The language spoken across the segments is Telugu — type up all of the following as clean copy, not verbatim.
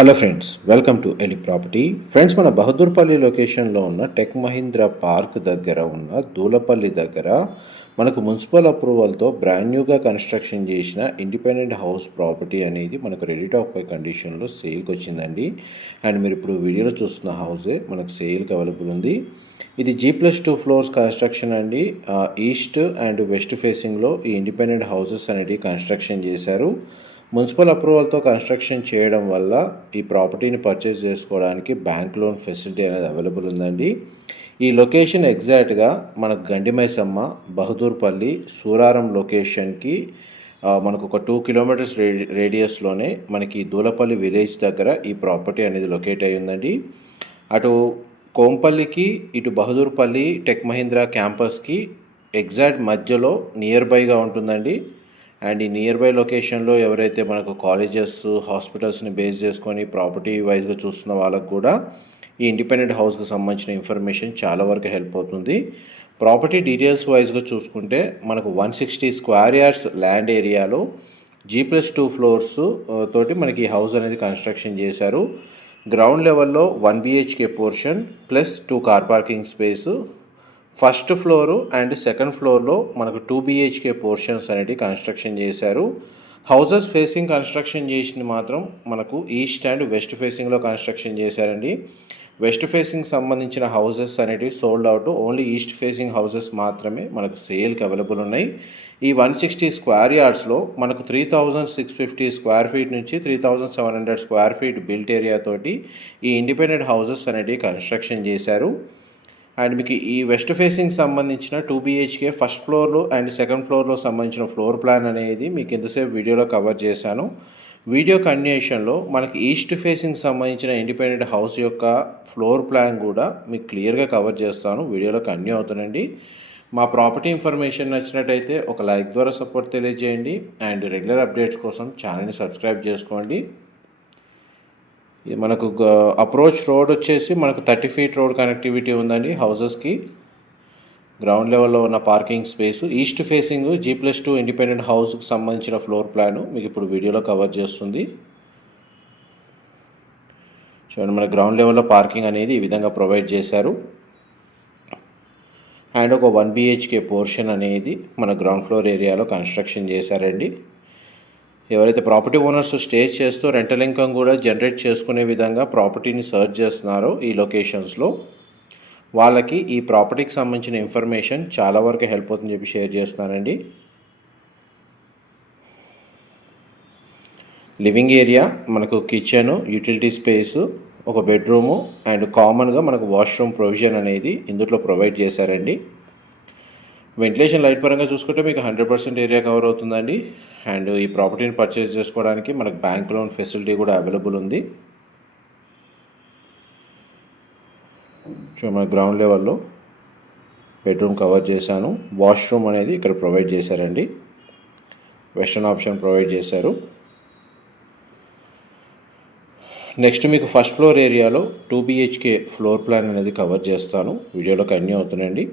Hello friends, welcome to Eli Property. Friends, మన బహదూర్పల్లి లొకేషన్లో ఉన్న టెక్ మహీంద్రా పార్క్ దగ్గర ఉన్న దూలపల్లి దగ్గర మనకు మున్సిపల్ అప్రూవల్తో బ్రాండ్ న్యూగా కన్స్ట్రక్షన్ చేసిన ఇండిపెండెంట్ హౌస్ ప్రాపర్టీ అనేది మనకు రెడీ టు ఆక్యుపై కండిషన్లో సేల్కి వచ్చిందండి. అండ్ మీరు ఇప్పుడు వీడియోలో చూస్తున్న హౌసే మనకు సేల్కి అవైలబుల్ ఉంది. ఇది G+2 ఫ్లోర్స్ కన్స్ట్రక్షన్ అండి. ఈస్ట్ అండ్ వెస్ట్ ఫేసింగ్లో ఈ ఇండిపెండెంట్ హౌసెస్ అనేవి కన్స్ట్రక్షన్ చేశారు. మున్సిపల్ అప్రూవల్తో కన్స్ట్రక్షన్ చేయడం వల్ల ఈ ప్రాపర్టీని పర్చేస్ చేసుకోవడానికి బ్యాంక్ లోన్ ఫెసిలిటీ అనేది అవైలబుల్ ఉందండి. ఈ లొకేషన్ ఎగ్జాక్ట్గా మనకు గండిమైసమ్మ, బహదూర్పల్లి, సూరారం లొకేషన్కి మనకు ఒక 2 కిలోమీటర్స్ రేడియస్లోనే మనకి దూలపల్లి విలేజ్ దగ్గర ఈ ప్రాపర్టీ అనేది లొకేట్ అయి ఉందండి. అటు కోంపల్లికి, ఇటు బహదూర్పల్లి టెక్ మహీంద్రా క్యాంపస్కి ఎగ్జాక్ట్ మధ్యలో నియర్ బైగా ఉంటుందండి. అండ్ ఈ నియర్ బై లొకేషన్లో ఎవరైతే మనకు కాలేజెస్, హాస్పిటల్స్ని బేస్ చేసుకొని ప్రాపర్టీ వైజ్గా చూస్తున్న వాళ్ళకు కూడా ఈ ఇండిపెండెంట్ హౌస్కి సంబంధించిన ఇన్ఫర్మేషన్ చాలా వరకు హెల్ప్ అవుతుంది. ప్రాపర్టీ డీటెయిల్స్ వైజ్గా చూసుకుంటే మనకు 160 స్క్వేర్ యార్డ్స్ ల్యాండ్ ఏరియాలో G+2 ఫ్లోర్స్ తోటి మనకి ఈ హౌస్ అనేది కన్స్ట్రక్షన్ చేశారు. గ్రౌండ్ లెవెల్లో 1 BHK portion plus 2 car parking space, first floor and second ఫ్లోర్లో మనకు 2 BHK పోర్షన్స్ అనేవి కన్స్ట్రక్షన్ చేశారు. హౌసెస్ ఫేసింగ్ కన్స్ట్రక్షన్ చేసింది మాత్రం మనకు ఈస్ట్ అండ్ వెస్ట్ ఫేసింగ్లో కన్స్ట్రక్షన్ చేశారండి. వెస్ట్ ఫేసింగ్ సంబంధించిన హౌసెస్ అనేటివి sold out. Only east facing houses మాత్రమే మనకు సేల్కి అవైలబుల్ ఉన్నాయి. ఈ 160 స్క్వేర్ యార్డ్స్లో మనకు 3650 స్క్వేర్ ఫీట్ నుంచి 3700 స్క్వేర్ ఫీట్ బిల్ట్ ఏరియా తోటి ఈ ఇండిపెండెంట్ హౌసెస్ అనేటివి కన్స్ట్రక్షన్ చేశారు. అండ్ మీకు ఈ వెస్ట్ ఫేసింగ్ సంబంధించిన 2 BHK ఫస్ట్ ఫ్లోర్లో అండ్ సెకండ్ ఫ్లోర్లో సంబంధించిన ఫ్లోర్ ప్లాన్ అనేది మీకు ఎంతసేపు వీడియోలో కవర్ చేశాను. వీడియో కంటిన్యూషన్లో మనకి ఈస్ట్ ఫేసింగ్ సంబంధించిన ఇండిపెండెంట్ హౌస్ యొక్క ఫ్లోర్ ప్లాన్ కూడా మీకు క్లియర్గా కవర్ చేస్తాను. వీడియోలో కంటిన్యూ అవుతానండి. మా ప్రాపర్టీ ఇన్ఫర్మేషన్ నచ్చినట్టయితే ఒక లైక్ ద్వారా సపోర్ట్ తెలియజేయండి. అండ్ రెగ్యులర్ అప్డేట్స్ కోసం ఛానల్ని సబ్స్క్రైబ్ చేసుకోండి. ఇది మనకు అప్రోచ్ రోడ్ వచ్చేసి మనకు 30 ఫీట్ రోడ్ కనెక్టివిటీ ఉందండి హౌసెస్కి. గ్రౌండ్ లెవెల్లో ఉన్న parking space, east facing G+2 independent హౌస్కి సంబంధించిన ఫ్లోర్ ప్లాను మీకు ఇప్పుడు వీడియోలో కవర్ చేస్తుంది. చూడండి, మన గ్రౌండ్ లెవెల్లో పార్కింగ్ అనేది ఈ విధంగా ప్రొవైడ్ చేశారు. అండ్ ఒక 1 BHK పోర్షన్ అనేది మన గ్రౌండ్ ఫ్లోర్ ఏరియాలో కన్స్ట్రక్షన్ చేశారండి. ఎవరైతే ప్రాపర్టీ ఓనర్స్ స్టే చేస్తూ రెంటల్ ఇన్కమ్ కూడా జనరేట్ చేసుకునే విధంగా ప్రాపర్టీని సర్చ్ చేస్తున్నారో ఈ లొకేషన్స్లో, వాళ్ళకి ఈ ప్రాపర్టీకి సంబంధించిన ఇన్ఫర్మేషన్ చాలా వరకు హెల్ప్ అవుతుందని చెప్పి షేర్ చేస్తున్నానండి. లివింగ్ ఏరియా మనకు కిచెను, యూటిలిటీ స్పేసు, ఒక బెడ్రూము అండ్ కామన్గా మనకు వాష్రూమ్ ప్రొవిజన్ అనేది ఇందులో ప్రొవైడ్ చేశారండి. వెంటిలేషన్ లైట్ పరంగా చూసుకుంటే మీకు 100% ఏరియా కవర్ అవుతుందండి. అండ్ ఈ ప్రాపర్టీని పర్చేస్ చేసుకోవడానికి మనకు బ్యాంక్ లోన్ ఫెసిలిటీ కూడా అవైలబుల్ ఉంది. సో మన గ్రౌండ్ లెవెల్లో బెడ్రూమ్ కవర్ చేశాను. వాష్రూమ్ అనేది ఇక్కడ ప్రొవైడ్ చేశారండి. వెస్టర్న్ ఆప్షన్ ప్రొవైడ్ చేశారు. నెక్స్ట్ మీకు ఫస్ట్ ఫ్లోర్ ఏరియాలో 2 BHK ఫ్లోర్ ప్లాన్ అనేది కవర్ చేస్తాను. వీడియోలో కంటిన్యూ అవుతుందండి.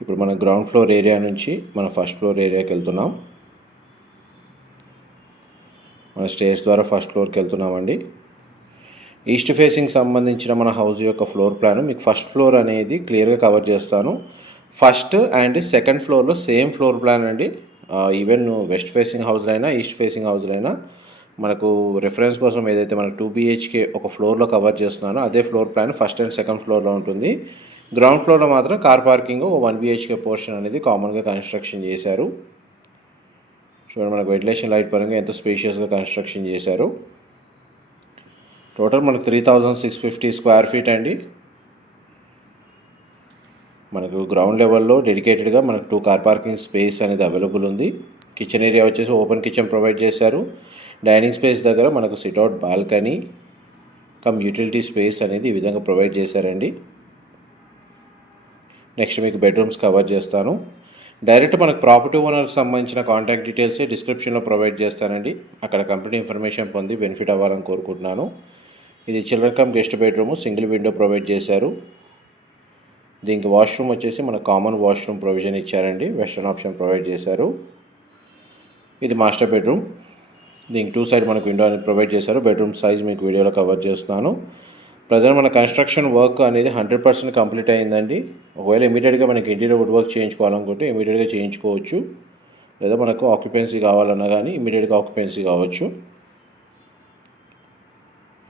ఇప్పుడు మన గ్రౌండ్ ఫ్లోర్ ఏరియా నుంచి మన ఫస్ట్ ఫ్లోర్ ఏరియాకి వెళ్తున్నాం. మన స్టేర్స్ ద్వారా ఫస్ట్ ఫ్లోర్కి వెళ్తున్నామండి. ఈస్ట్ ఫేసింగ్ సంబంధించిన మన హౌస్ యొక్క ఫ్లోర్ ప్లాన్ మీకు ఫస్ట్ ఫ్లోర్ అనేది క్లియర్గా కవర్ చేస్తాను. ఫస్ట్ అండ్ సెకండ్ ఫ్లోర్లో సేమ్ ఫ్లోర్ ప్లాన్ అండి. ఈవెన్ వెస్ట్ ఫేసింగ్ హౌస్లైనా ఈస్ట్ ఫేసింగ్ హౌస్లైనా మనకు రెఫరెన్స్ కోసం ఏదైతే మనకు 2 BHK ఒక ఫ్లోర్లో కవర్ చేస్తున్నానో అదే floor plan first and second ఫ్లోర్లో ఉంటుంది. గ్రౌండ్ ఫ్లోర్లో మాత్రం కార్ పార్కింగ్ 1 BHK పోర్షన్ అనేది కామన్గా కన్స్ట్రక్షన్ చేశారు. చూడండి, మనకు వెంటిలేషన్ లైట్ పరంగా ఎంత స్పేషియస్గా కన్స్ట్రక్షన్ చేశారు. టోటల్ మనకు 3650 స్క్వేర్ ఫీట్ అండి. మనకు గ్రౌండ్ లెవెల్లో డెడికేటెడ్గా మనకు 2 కార్ పార్కింగ్ స్పేస్ అనేది అవైలబుల్ ఉంది. కిచెన్ ఏరియా వచ్చేసి ఓపెన్ కిచెన్ ప్రొవైడ్ చేశారు. డైనింగ్ స్పేస్ దగ్గర మనకు sit-out balcony come utility space అనేది ఈ విధంగా ప్రొవైడ్ చేశారండి. నెక్స్ట్ మీకు బెడ్రూమ్స్ కవర్ చేస్తాను. డైరెక్ట్ మనకు ప్రాపర్టీ ఓనర్కి సంబంధించిన కాంటాక్ట్ డీటెయిల్స్ డిస్క్రిప్షన్లో ప్రొవైడ్ చేస్తానండి. అక్కడ కంప్లీట్ ఇన్ఫర్మేషన్ పొంది బెనిఫిట్ అవ్వాలని కోరుకుంటున్నాను. ఇది children come guest bedroom, single window provide చేశారు. దీనికి వాష్రూమ్ వచ్చేసి మనకు కామన్ వాష్రూమ్ ప్రొవిజన్ ఇచ్చారండి. వెస్టర్న్ ఆప్షన్ ప్రొవైడ్ చేశారు. ఇది మాస్టర్ బెడ్రూమ్. దీనికి 2 సైడ్ మనకు విండో అనేది ప్రొవైడ్ చేశారు. బెడ్రూమ్ సైజ్ మీకు వీడియోలో కవర్ చేస్తున్నాను. ప్రజెంట్ మన కన్స్ట్రక్షన్ వర్క్ అనేది 100% కంప్లీట్ అయిందండి. ఒకవేళ ఇమీడియట్గా మనకి ఇంటీరియర్ వుడ్ వర్క్ చేయించుకోవాలనుకుంటే ఇమీడియట్గా చేయించుకోవచ్చు, లేదా మనకు ఆక్యుపెన్సీ కావాలన్నా కానీ ఇమీడియట్గా ఆక్యుపెన్సీ కావచ్చు.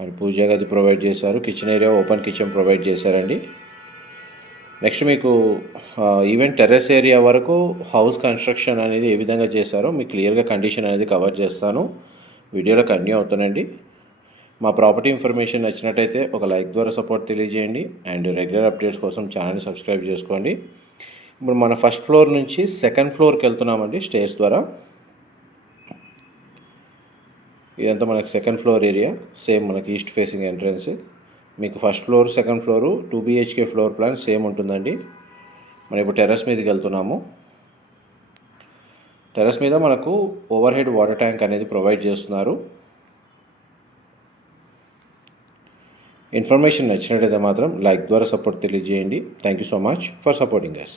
అండ్ పూజా గది ప్రొవైడ్ చేశారు. Kitchen area open kitchen provide చేశారండి. నెక్స్ట్ మీకు ఈవెన్ టెర్రస్ ఏరియా వరకు హౌస్ కన్స్ట్రక్షన్ అనేది ఏ విధంగా చేశారో మీకు క్లియర్గా కండిషన్ అనేది కవర్ చేస్తాను. వీడియోలో కంటిన్యూ అవుతానండి. మా ప్రాపర్టీ ఇన్ఫర్మేషన్ నచ్చినట్టయితే ఒక లైక్ ద్వారా సపోర్ట్ తెలియజేయండి. అండ్ రెగ్యులర్ అప్డేట్స్ కోసం ఛానల్ని సబ్స్క్రైబ్ చేసుకోండి. ఇప్పుడు మన ఫస్ట్ ఫ్లోర్ నుంచి సెకండ్ ఫ్లోర్కి వెళ్తున్నామండి స్టేర్స్ ద్వారా. ఇదంతా మనకి సెకండ్ ఫ్లోర్ ఏరియా. సేమ్ మనకి ఈస్ట్ ఫేసింగ్ ఎంట్రన్స్. మీకు first floor second floor 2 BHK floor plan same ఉంటుందండి. మనం ఇప్పుడు టెర్రస్ మీదకి వెళ్తున్నాము. టెర్రస్ మీద మనకు ఓవర్ హెడ్ వాటర్ ట్యాంక్ అనేది ప్రొవైడ్ చేస్తున్నారు. ఇన్ఫర్మేషన్ నచ్చినట్టయితే మాత్రం లైక్ ద్వారా సపోర్ట్ తెలియజేయండి. Thank you so much for supporting us.